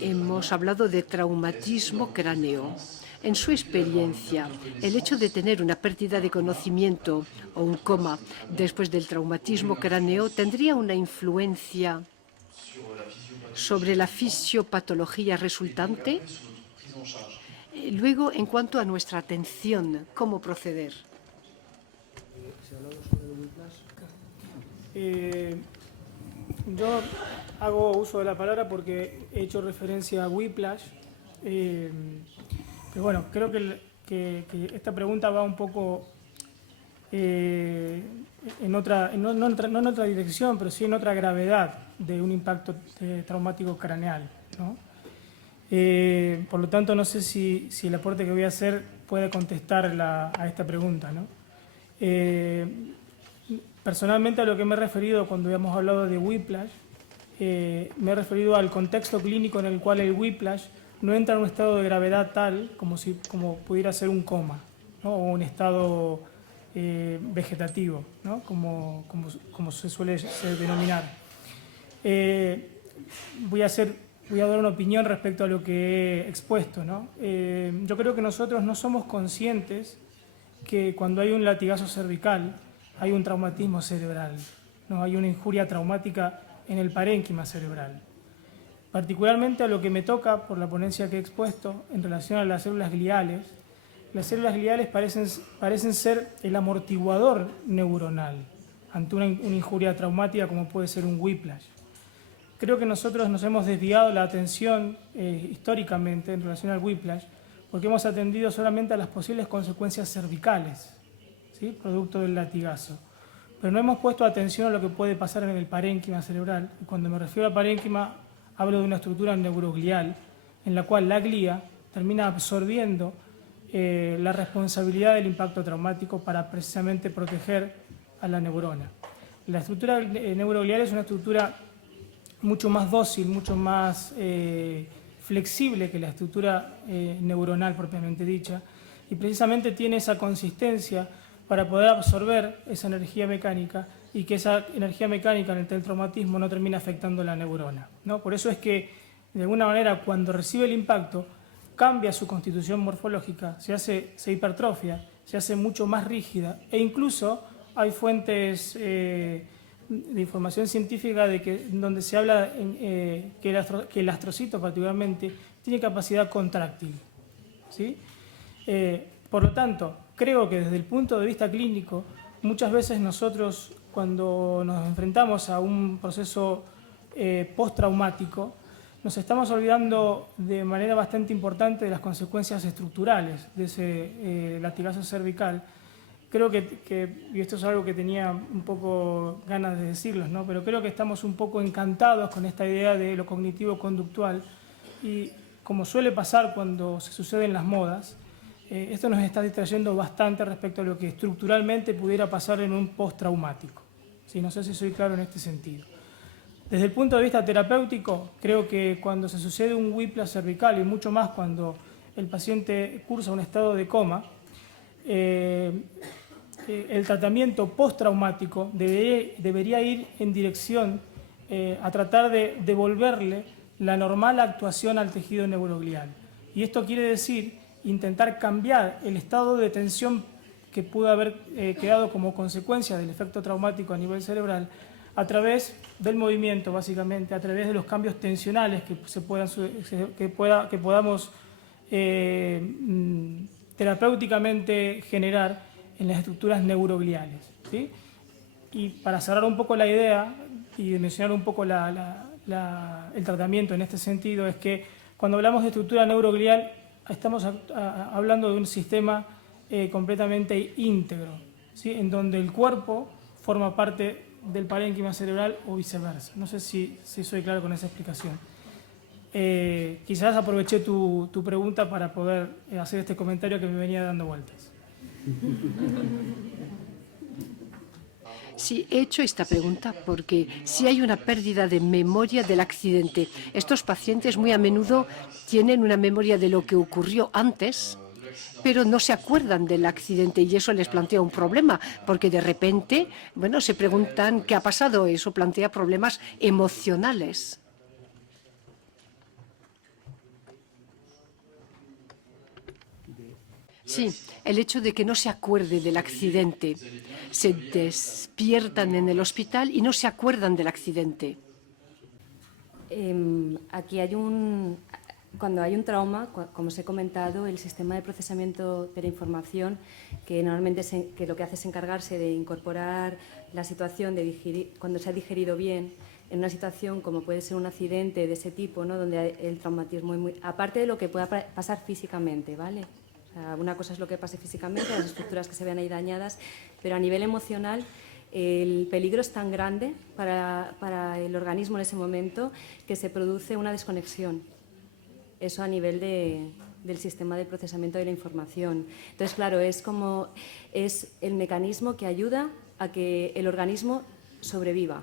hemos hablado de traumatismo cráneo. En su experiencia, el hecho de tener una pérdida de conocimiento o un coma después del traumatismo cráneo tendría una influencia sobre la fisiopatología resultante. Luego, en cuanto a nuestra atención, ¿cómo proceder? Yo hago uso de la palabra porque he hecho referencia a whiplash, pero bueno, creo que esta pregunta va un poco en otra, no en otra dirección, pero sí en otra gravedad de un impacto traumático craneal, ¿no? Por lo tanto, no sé si el aporte que voy a hacer puede contestar a esta pregunta, ¿no? Personalmente, a lo que me he referido cuando hemos hablado de whiplash, me he referido al contexto clínico en el cual el whiplash no entra en un estado de gravedad tal como pudiera ser un coma, ¿no? O un estado vegetativo, ¿no? como se suele denominar. Voy a dar una opinión respecto a lo que he expuesto, ¿no? Yo creo que nosotros no somos conscientes que cuando hay un latigazo cervical hay un traumatismo cerebral, ¿no? Hay una injuria traumática en el parénquima cerebral. Particularmente a lo que me toca por la ponencia que he expuesto en relación a las células gliales parecen ser el amortiguador neuronal ante una injuria traumática como puede ser un whiplash. Creo que nosotros nos hemos desviado la atención históricamente en relación al whiplash porque hemos atendido solamente a las posibles consecuencias cervicales, ¿sí? Producto del latigazo. Pero no hemos puesto atención a lo que puede pasar en el parénquima cerebral. Y cuando me refiero a parénquima, hablo de una estructura neuroglial en la cual la glía termina absorbiendo la responsabilidad del impacto traumático para precisamente proteger a la neurona. La estructura neuroglial es una estructura mucho más dócil, mucho más flexible que la estructura neuronal propiamente dicha, y precisamente tiene esa consistencia para poder absorber esa energía mecánica y que esa energía mecánica en el traumatismo no termine afectando la neurona, ¿no? Por eso es que, de alguna manera, cuando recibe el impacto, cambia su constitución morfológica, se hipertrofia, se hace mucho más rígida, e incluso hay fuentes de información científica donde se habla que el astrocito particularmente tiene capacidad contráctil, ¿sí? Por lo tanto, creo que desde el punto de vista clínico, muchas veces nosotros cuando nos enfrentamos a un proceso postraumático, nos estamos olvidando de manera bastante importante de las consecuencias estructurales de ese latigazo cervical. Creo y esto es algo que tenía un poco ganas de decirlos, ¿no? Pero creo que estamos un poco encantados con esta idea de lo cognitivo-conductual y, como suele pasar cuando se suceden las modas, esto nos está distrayendo bastante respecto a lo que estructuralmente pudiera pasar en un postraumático. ¿Sí? No sé si soy claro en este sentido. Desde el punto de vista terapéutico, creo que cuando se sucede un whiplash cervical y mucho más cuando el paciente cursa un estado de coma, el tratamiento postraumático debería ir en dirección a tratar de devolverle la normal actuación al tejido neuroglial. Y esto quiere decir intentar cambiar el estado de tensión que pudo haber quedado como consecuencia del efecto traumático a nivel cerebral a través del movimiento, básicamente, a través de los cambios tensionales que podamos terapéuticamente generar en las estructuras neurogliales, ¿sí? Y para cerrar un poco la idea y mencionar un poco el tratamiento en este sentido, es que cuando hablamos de estructura neuroglial estamos hablando de un sistema completamente íntegro, ¿sí? En donde el cuerpo forma parte del parénquima cerebral o viceversa. No sé si soy claro con esa explicación. Quizás aproveché tu pregunta para poder hacer este comentario que me venía dando vueltas. Sí, he hecho esta pregunta porque si hay una pérdida de memoria del accidente. Estos pacientes muy a menudo tienen una memoria de lo que ocurrió antes, pero no se acuerdan del accidente y eso les plantea un problema, porque de repente, bueno, se preguntan qué ha pasado. Eso plantea problemas emocionales. Sí, el hecho de que no se acuerde del accidente. Se despiertan en el hospital y no se acuerdan del accidente. Aquí cuando hay un trauma, como os he comentado, el sistema de procesamiento de la información, que normalmente que lo que hace es encargarse de incorporar la situación, cuando se ha digerido bien, en una situación como puede ser un accidente de ese tipo, ¿no? Donde el traumatismo es muy... Aparte de lo que pueda pasar físicamente, ¿vale? O sea, una cosa es lo que pase físicamente, las estructuras que se vean ahí dañadas, pero a nivel emocional el peligro es tan grande para el organismo en ese momento que se produce una desconexión. Eso a nivel del sistema de procesamiento de la información. Entonces, claro, es el mecanismo que ayuda a que el organismo sobreviva.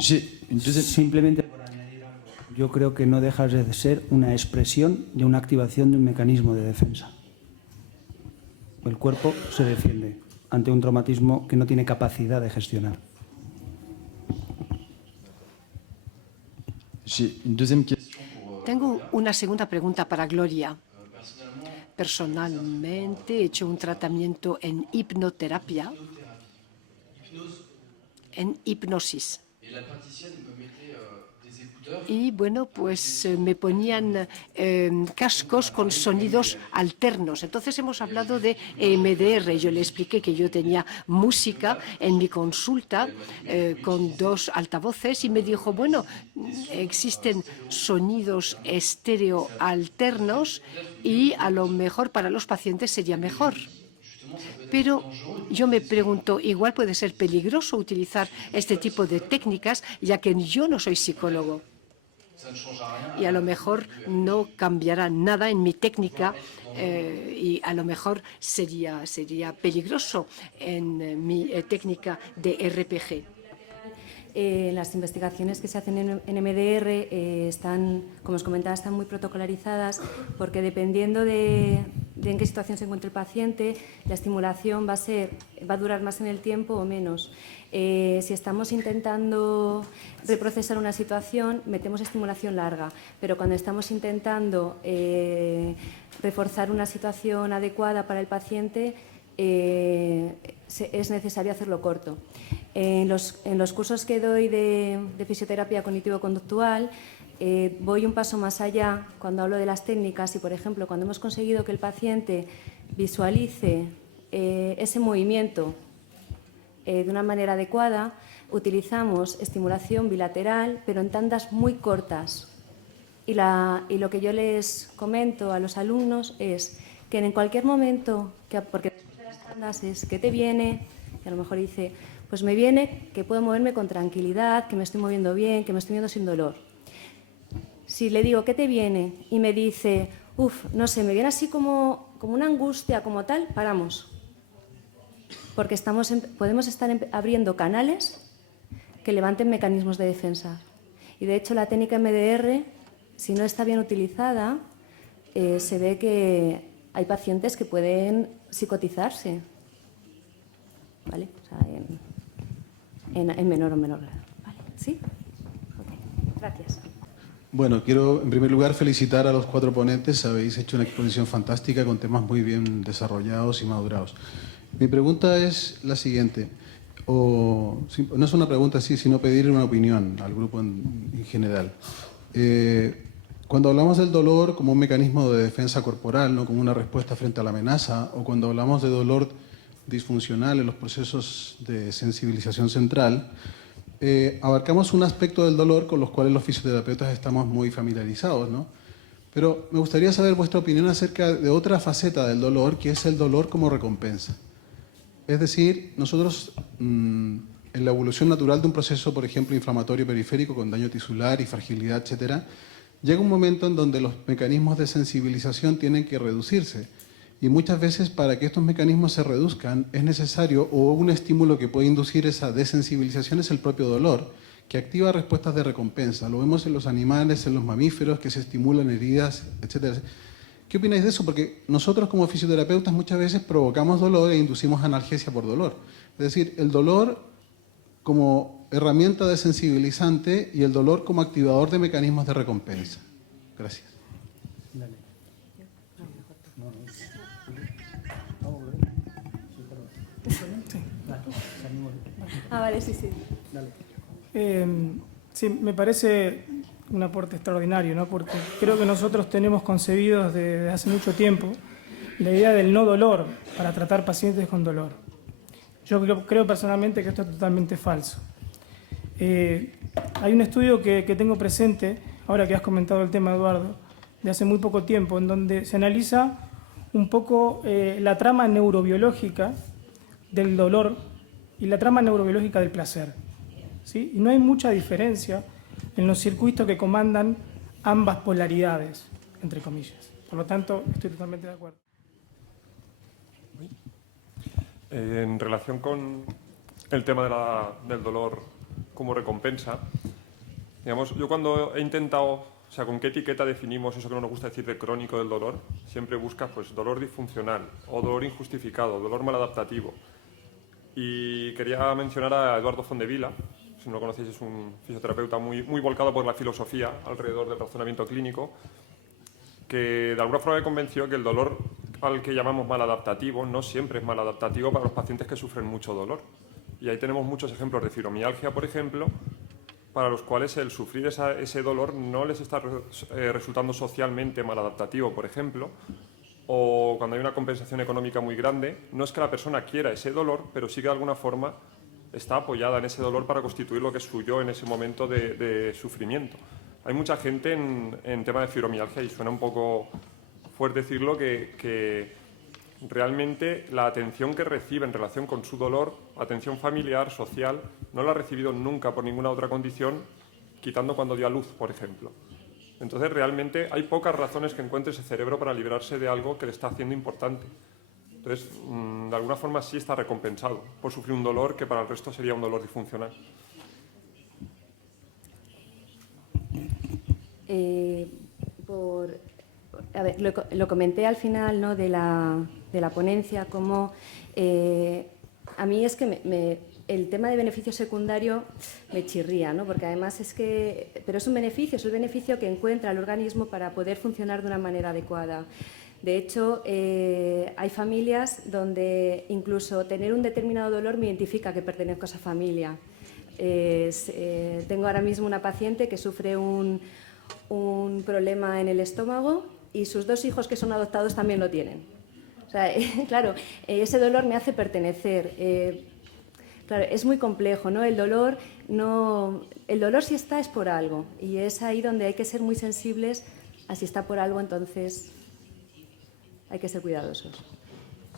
Sí, entonces simplemente por añadir algo, yo creo que no deja de ser una expresión de una activación de un mecanismo de defensa. El cuerpo se defiende ante un traumatismo que no tiene capacidad de gestionar. Tengo una segunda pregunta para Gloria. Personalmente he hecho un tratamiento en hipnoterapia, en hipnosis. Y bueno, pues me ponían cascos con sonidos alternos. Entonces hemos hablado de EMDR. Yo le expliqué que yo tenía música en mi consulta con 2 altavoces y me dijo, bueno, existen sonidos estéreo alternos y a lo mejor para los pacientes sería mejor. Pero yo me pregunto, igual puede ser peligroso utilizar este tipo de técnicas, ya que yo no soy psicólogo. Y a lo mejor no cambiará nada en mi técnica y a lo mejor sería peligroso en mi técnica de RPG. Las investigaciones que se hacen en MDR están, como os comentaba, están muy protocolarizadas porque dependiendo de en qué situación se encuentre el paciente, la estimulación va a durar más en el tiempo o menos. Si estamos intentando reprocesar una situación, metemos estimulación larga, pero cuando estamos intentando reforzar una situación adecuada para el paciente, es necesario hacerlo corto. En los cursos que doy de fisioterapia cognitivo-conductual, voy un paso más allá cuando hablo de las técnicas y, por ejemplo, cuando hemos conseguido que el paciente visualice ese movimiento de una manera adecuada, utilizamos estimulación bilateral, pero en tandas muy cortas. Y lo que yo les comento a los alumnos es que en cualquier momento, porque después de las tandas es ¿qué te viene? Y a lo mejor dice, pues me viene que puedo moverme con tranquilidad, que me estoy moviendo bien, que me estoy moviendo sin dolor. Si le digo, ¿qué te viene? Y me dice, no sé, me viene así como una angustia, como tal, paramos. Porque podemos estar abriendo canales que levanten mecanismos de defensa. Y de hecho la técnica MDR, si no está bien utilizada, se ve que hay pacientes que pueden psicotizarse, ¿vale? O sea, en menor o menor grado. ¿Vale? ¿Sí? Okay. Gracias. Bueno, quiero en primer lugar felicitar a los 4 ponentes. Habéis hecho una exposición fantástica con temas muy bien desarrollados y madurados. Mi pregunta es la siguiente, no es una pregunta así, sino pedir una opinión al grupo en general. Cuando hablamos del dolor como un mecanismo de defensa corporal, ¿no? Como una respuesta frente a la amenaza, o cuando hablamos de dolor disfuncional en los procesos de sensibilización central, abarcamos un aspecto del dolor con los cuales los fisioterapeutas estamos muy familiarizados, ¿no? Pero me gustaría saber vuestra opinión acerca de otra faceta del dolor, que es el dolor como recompensa. Es decir, nosotros en la evolución natural de un proceso, por ejemplo, inflamatorio periférico con daño tisular y fragilidad, etcétera, llega un momento en donde los mecanismos de sensibilización tienen que reducirse. Y muchas veces para que estos mecanismos se reduzcan es necesario, o un estímulo que puede inducir esa desensibilización es el propio dolor, que activa respuestas de recompensa. Lo vemos en los animales, en los mamíferos, que se estimulan heridas, etcétera. ¿Qué opináis de eso? Porque nosotros como fisioterapeutas muchas veces provocamos dolor e inducimos analgesia por dolor. Es decir, el dolor como herramienta desensibilizante y el dolor como activador de mecanismos de recompensa. Gracias. Vale, sí. Sí, me parece un aporte extraordinario, ¿no? Porque creo que nosotros tenemos concebidos desde hace mucho tiempo la idea del no dolor para tratar pacientes con dolor. Yo creo personalmente que esto es totalmente falso. Hay un estudio que tengo presente, ahora que has comentado el tema, Eduardo, de hace muy poco tiempo, en donde se analiza un poco la trama neurobiológica del dolor y la trama neurobiológica del placer, ¿sí? Y no hay mucha diferencia en los circuitos que comandan ambas polaridades, entre comillas. Por lo tanto, estoy totalmente de acuerdo. En relación con el tema del dolor como recompensa, digamos, yo cuando he intentado, o sea, con qué etiqueta definimos eso que no nos gusta decir de crónico del dolor, siempre buscas pues dolor disfuncional o dolor injustificado, dolor maladaptativo. Y quería mencionar a Eduardo Fondevila, si no lo conocéis, es un fisioterapeuta muy volcado por la filosofía alrededor del razonamiento clínico, que de alguna forma me convenció que el dolor al que llamamos maladaptativo no siempre es maladaptativo para los pacientes que sufren mucho dolor. Y ahí tenemos muchos ejemplos de fibromialgia, por ejemplo, para los cuales el sufrir ese dolor no les está resultando socialmente maladaptativo, por ejemplo, o cuando hay una compensación económica muy grande, no es que la persona quiera ese dolor, pero sí que de alguna forma está apoyada en ese dolor para constituir lo que es suyo en ese momento de sufrimiento. Hay mucha gente en tema de fibromialgia, y suena un poco fuerte decirlo, que realmente la atención que recibe en relación con su dolor, atención familiar, social, no la ha recibido nunca por ninguna otra condición, quitando cuando dio a luz, por ejemplo. Entonces, realmente hay pocas razones que encuentre ese cerebro para librarse de algo que le está haciendo importante. Entonces, de alguna forma sí está recompensado por sufrir un dolor que para el resto sería un dolor disfuncional. A ver, lo comenté al final, ¿no?, de la ponencia, como a mí es que el tema de beneficio secundario me chirría, ¿no? Porque además pero es un beneficio, es el beneficio que encuentra el organismo para poder funcionar de una manera adecuada. De hecho, hay familias donde incluso tener un determinado dolor me identifica que pertenezco a esa familia. Tengo ahora mismo una paciente que sufre un problema en el estómago y sus 2 hijos que son adoptados también lo tienen. O sea, claro, ese dolor me hace pertenecer. Claro, es muy complejo, ¿no? El dolor si está es por algo, y es ahí donde hay que ser muy sensibles a si está por algo, entonces hay que ser cuidadosos.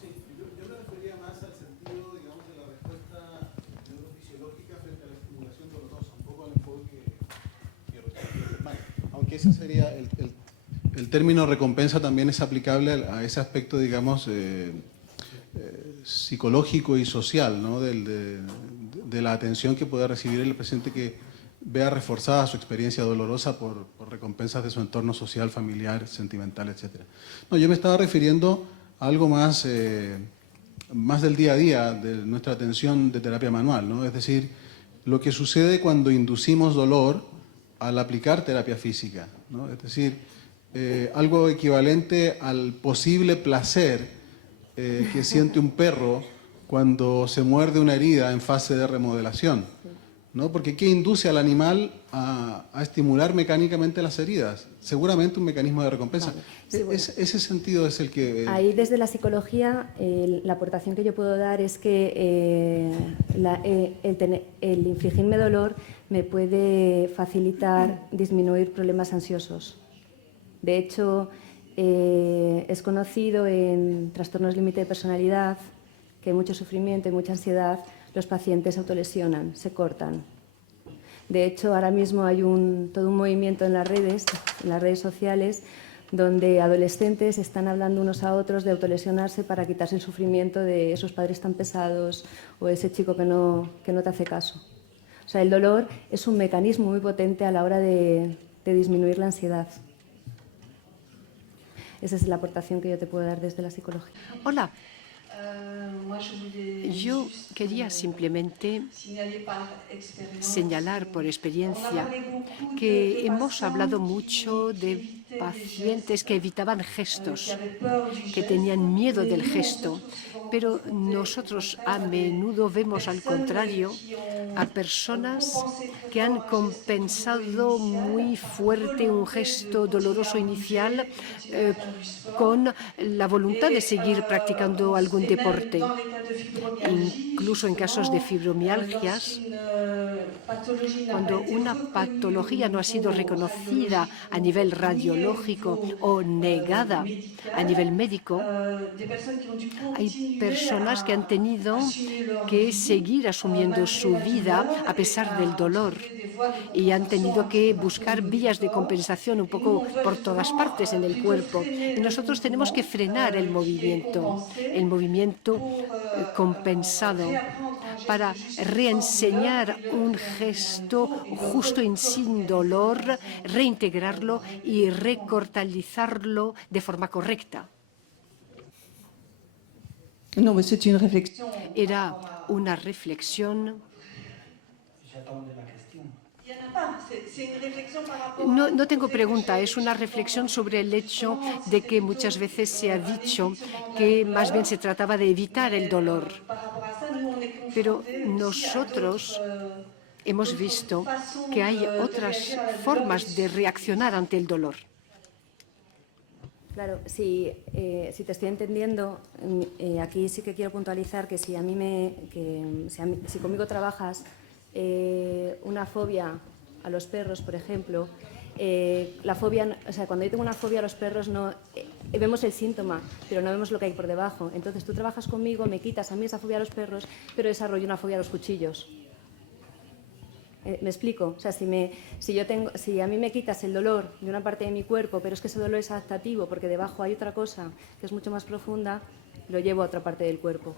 Sí, yo me refería más al sentido, digamos, de la respuesta neurofisiológica frente a la estimulación dolorosa, un poco al enfoque que aunque ese sería el término recompensa también es aplicable a ese aspecto, digamos, psicológico y social, ¿no? de la atención que puede recibir el paciente que vea reforzada su experiencia dolorosa por recompensas de su entorno social, familiar, sentimental, etc. No, yo me estaba refiriendo a algo más del día a día de nuestra atención de terapia manual, ¿no? Es decir, lo que sucede cuando inducimos dolor al aplicar terapia física, ¿no? Es decir, algo equivalente al posible placer que siente un perro cuando se muerde una herida en fase de remodelación, ¿no? Porque ¿qué induce al animal a estimular mecánicamente las heridas? Seguramente un mecanismo de recompensa. Vale. Sí, bueno. Ese sentido es el que... Ahí desde la psicología la aportación que yo puedo dar es que el infligirme dolor me puede facilitar disminuir problemas ansiosos. De hecho, es conocido en trastornos límite de personalidad que hay mucho sufrimiento y mucha ansiedad, los pacientes se autolesionan, se cortan. De hecho, ahora mismo hay todo un movimiento en las redes sociales, donde adolescentes están hablando unos a otros de autolesionarse para quitarse el sufrimiento de esos padres tan pesados o ese chico que no te hace caso. O sea, el dolor es un mecanismo muy potente a la hora de disminuir la ansiedad. Esa es la aportación que yo te puedo dar desde la psicología. Hola. Yo quería simplemente señalar por experiencia que hemos hablado mucho de pacientes que evitaban gestos, que tenían miedo del gesto, pero nosotros a menudo vemos al contrario a personas que han compensado muy fuerte un gesto doloroso inicial con la voluntad de seguir practicando algún deporte. Incluso en casos de fibromialgias, cuando una patología no ha sido reconocida a nivel radiológico o negada a nivel médico, hay personas que han tenido que seguir asumiendo su vida a pesar del dolor y han tenido que buscar vías de compensación un poco por todas partes en el cuerpo. Y nosotros tenemos que frenar el movimiento compensado para reenseñar un gesto justo y sin dolor, reintegrarlo y recortalizarlo de forma correcta. Era una reflexión. No tengo pregunta, es una reflexión sobre el hecho de que muchas veces se ha dicho que más bien se trataba de evitar el dolor. Pero nosotros hemos visto que hay otras formas de reaccionar ante el dolor. Claro, si te estoy entendiendo, aquí sí que quiero puntualizar que si conmigo trabajas una fobia a los perros, por ejemplo, la fobia, o sea, cuando yo tengo una fobia a los perros no vemos el síntoma, pero no vemos lo que hay por debajo. Entonces tú trabajas conmigo, me quitas a mí esa fobia a los perros, pero desarrollo una fobia a los cuchillos. ¿Me explico? O sea, si a mí me quitas el dolor de una parte de mi cuerpo, pero es que ese dolor es adaptativo porque debajo hay otra cosa que es mucho más profunda, lo llevo a otra parte del cuerpo.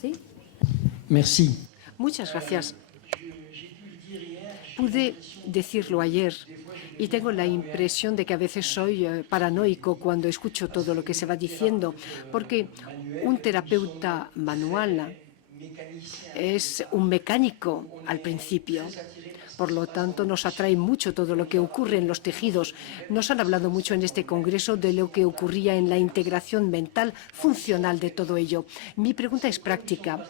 ¿Sí? Merci. Muchas gracias. Pude decirlo ayer y tengo la impresión de que a veces soy paranoico cuando escucho todo lo que se va diciendo, porque un terapeuta manual es un mecánico al principio. Por lo tanto, nos atrae mucho todo lo que ocurre en los tejidos. Nos han hablado mucho en este congreso de lo que ocurría en la integración mental funcional de todo ello. Mi pregunta es práctica.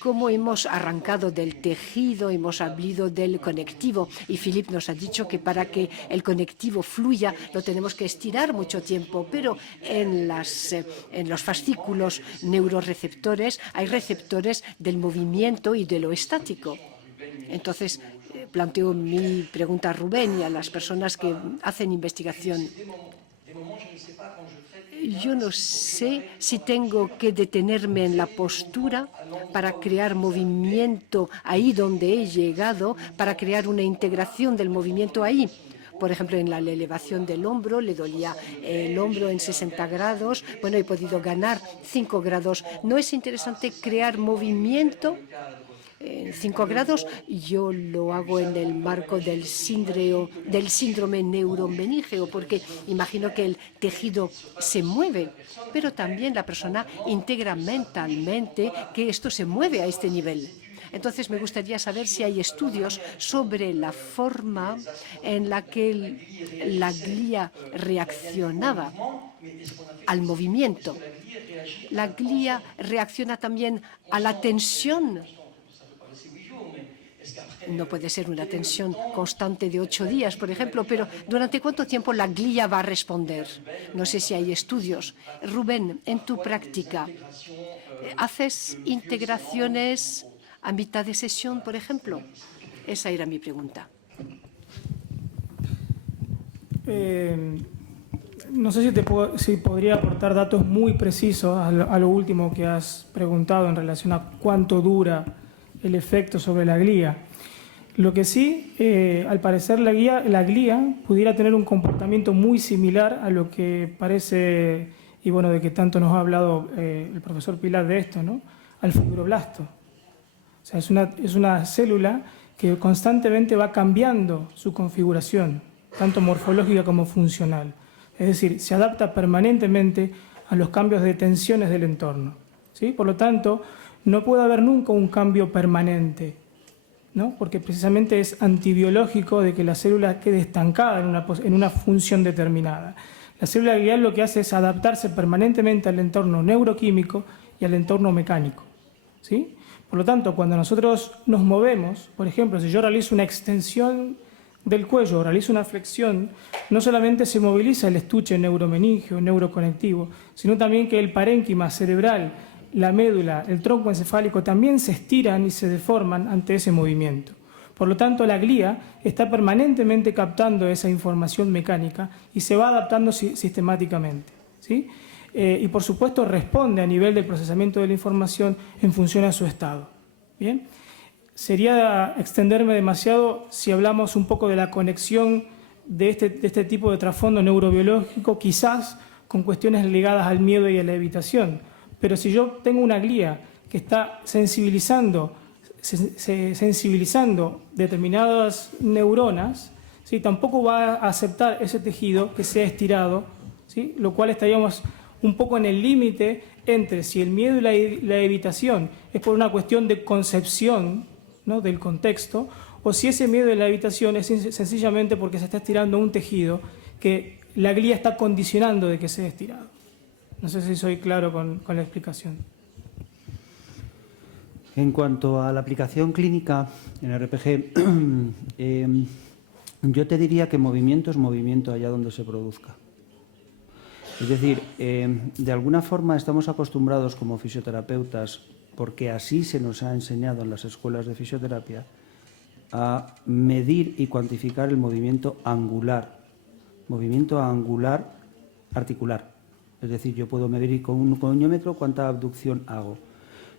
Cómo hemos arrancado del tejido, hemos hablado del conectivo y Philippe nos ha dicho que para que el conectivo fluya lo tenemos que estirar mucho tiempo, pero en los fascículos neuroreceptores hay receptores del movimiento y de lo estático. Entonces, planteo mi pregunta a Rubén y a las personas que hacen investigación. Yo no sé si tengo que detenerme en la postura para crear movimiento ahí donde he llegado, para crear una integración del movimiento ahí. Por ejemplo, en la elevación del hombro, le dolía el hombro en 60 grados. Bueno, he podido ganar 5 grados. ¿No es interesante crear movimiento en 5 grados? Yo lo hago en el marco del síndrome neuromeníngeo, porque imagino que el tejido se mueve, pero también la persona integra mentalmente que esto se mueve a este nivel. Entonces, me gustaría saber si hay estudios sobre la forma en la que la glía reaccionaba al movimiento. La glía reacciona también a la tensión. No puede ser una tensión constante de 8 días, por ejemplo, pero ¿durante cuánto tiempo la glía va a responder? No sé si hay estudios. Rubén, en tu práctica, ¿haces integraciones a mitad de sesión, por ejemplo? Esa era mi pregunta. No sé si podría aportar datos muy precisos a lo último que has preguntado en relación a cuánto dura el efecto sobre la glía. Lo que sí, al parecer la glía pudiera tener un comportamiento muy similar a lo que parece, y bueno, de que tanto nos ha hablado el profesor Pilar de esto, ¿no? Al fibroblasto. O sea, es una célula que constantemente va cambiando su configuración, tanto morfológica como funcional. Es decir, se adapta permanentemente a los cambios de tensiones del entorno. ¿sí? Por lo tanto, no puede haber nunca un cambio permanente, ¿no? Porque precisamente es antibiológico de que la célula quede estancada en una función determinada. La célula glial lo que hace es adaptarse permanentemente al entorno neuroquímico y al entorno mecánico, ¿sí? Por lo tanto, cuando nosotros nos movemos, por ejemplo, si yo realizo una extensión del cuello, realizo una flexión, no solamente se moviliza el estuche neuromeningio, neuroconectivo, sino también que el parénquima cerebral, la médula, el tronco encefálico también se estiran y se deforman ante ese movimiento. Por lo tanto, la glía está permanentemente captando esa información mecánica y se va adaptando sistemáticamente, ¿sí? Y por supuesto responde a nivel del procesamiento de la información en función a su estado. ¿Bien? Sería extenderme demasiado si hablamos un poco de la conexión de este tipo de trasfondo neurobiológico, quizás con cuestiones ligadas al miedo y a la evitación. Pero si yo tengo una glía que está sensibilizando determinadas neuronas, ¿sí? Tampoco va a aceptar ese tejido que sea estirado, ¿sí? Lo cual estaríamos un poco en el límite entre si el miedo y la evitación es por una cuestión de concepción, ¿no? Del contexto, o si ese miedo y la evitación es sencillamente porque se está estirando un tejido que la glía está condicionando de que sea estirado. No sé si soy claro con la explicación. En cuanto a la aplicación clínica en RPG, yo te diría que movimiento es movimiento allá donde se produzca. Es decir, de alguna forma estamos acostumbrados como fisioterapeutas, porque así se nos ha enseñado en las escuelas de fisioterapia, a medir y cuantificar el movimiento angular articular. Es decir, yo puedo medir con un goniómetro cuánta abducción hago.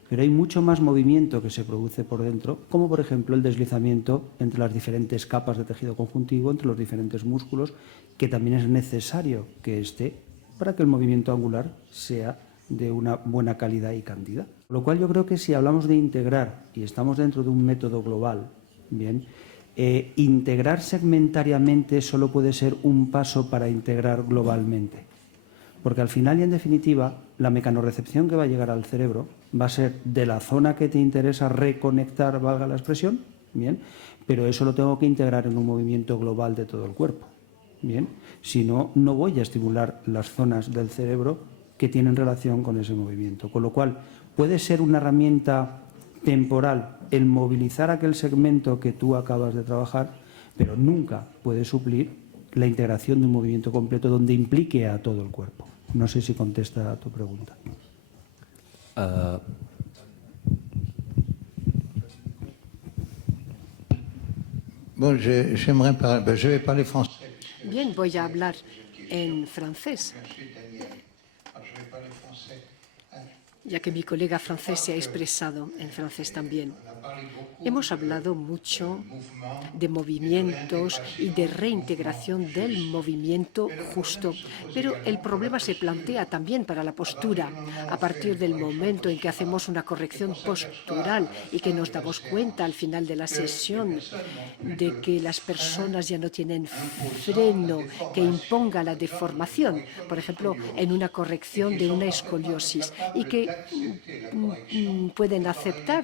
Pero hay mucho más movimiento que se produce por dentro, como por ejemplo el deslizamiento entre las diferentes capas de tejido conjuntivo, entre los diferentes músculos, que también es necesario que esté para que el movimiento angular sea de una buena calidad y cantidad. Lo cual yo creo que si hablamos de integrar y estamos dentro de un método global, bien, integrar segmentariamente solo puede ser un paso para integrar globalmente. Porque al final y en definitiva, la mecanorrecepción que va a llegar al cerebro va a ser de la zona que te interesa reconectar, valga la expresión, bien, pero eso lo tengo que integrar en un movimiento global de todo el cuerpo. Bien, si no, no voy a estimular las zonas del cerebro que tienen relación con ese movimiento. Con lo cual, puede ser una herramienta temporal el movilizar aquel segmento que tú acabas de trabajar, pero nunca puede suplir la integración de un movimiento completo donde implique a todo el cuerpo. No sé si contesta a tu pregunta. Bon, je vais parler français. Bien, voy a hablar en francés, ya que mi colega francés se ha expresado en francés también. Hemos hablado mucho de movimientos y de reintegración del movimiento justo, pero el problema se plantea también para la postura. A partir del momento en que hacemos una corrección postural y que nos damos cuenta al final de la sesión de que las personas ya no tienen freno que imponga la deformación, por ejemplo, en una corrección de una escoliosis, y que pueden aceptar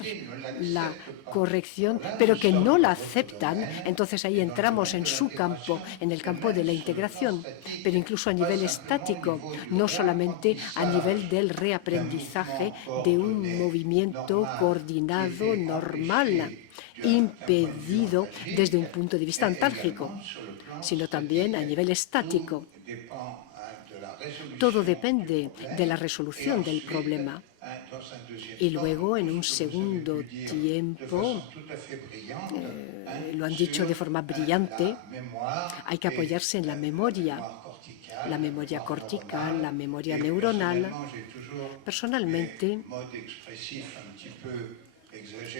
la corrección, pero que no la aceptan, entonces ahí entramos en su campo, en el campo de la integración, pero incluso a nivel estático, no solamente a nivel del reaprendizaje de un movimiento coordinado normal, impedido desde un punto de vista antálgico, sino también a nivel estático. Todo depende de la resolución del problema. Y luego, en un segundo tiempo, lo han dicho de forma brillante, hay que apoyarse en la memoria cortical, la memoria neuronal. Personalmente,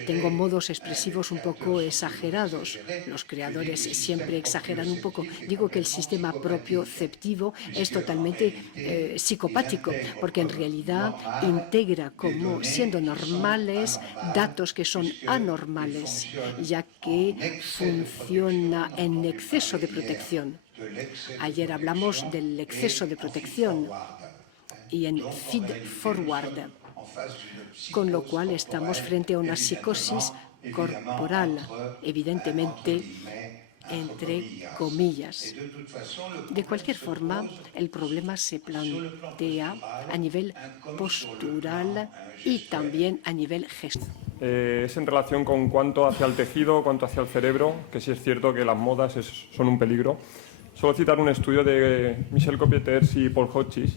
tengo modos expresivos un poco exagerados. Los creadores siempre exageran un poco. Digo que el sistema propioceptivo es totalmente psicopático, porque en realidad integra como siendo normales datos que son anormales, ya que funciona en exceso de protección. Ayer hablamos del exceso de protección y en feed forward. con lo cual estamos frente a una psicosis corporal, evidentemente, entre comillas. De cualquier forma, el problema se plantea a nivel postural y también a nivel gestual. Es en relación con cuánto hacia el tejido, cuánto hacia el cerebro, que sí es cierto que las modas son un peligro. Solo citar un estudio de Michel Copieters y Paul Hotchkiss,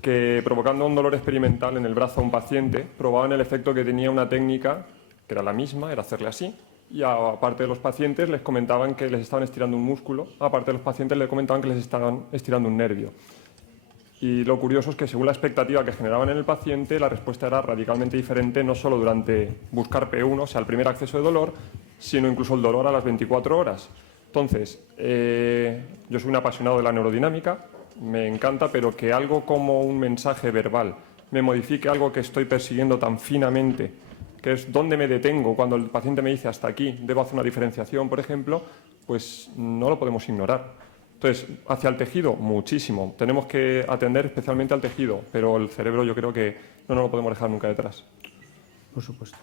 que provocando un dolor experimental en el brazo a un paciente, probaban el efecto que tenía una técnica, que era la misma, era hacerle así, y aparte de los pacientes les comentaban que les estaban estirando un músculo, aparte de los pacientes les comentaban que les estaban estirando un nervio. Y lo curioso es que según la expectativa que generaban en el paciente, la respuesta era radicalmente diferente, no solo durante buscar P1, o sea, el primer acceso de dolor, sino incluso el dolor a las 24 horas. Entonces, yo soy un apasionado de la neurodinámica, me encanta, pero que algo como un mensaje verbal me modifique algo que estoy persiguiendo tan finamente, que es dónde me detengo cuando el paciente me dice hasta aquí, debo hacer una diferenciación, por ejemplo, pues no lo podemos ignorar. Entonces, hacia el tejido, muchísimo. Tenemos que atender especialmente al tejido, pero el cerebro yo creo que no nos lo podemos dejar nunca detrás. Por supuesto.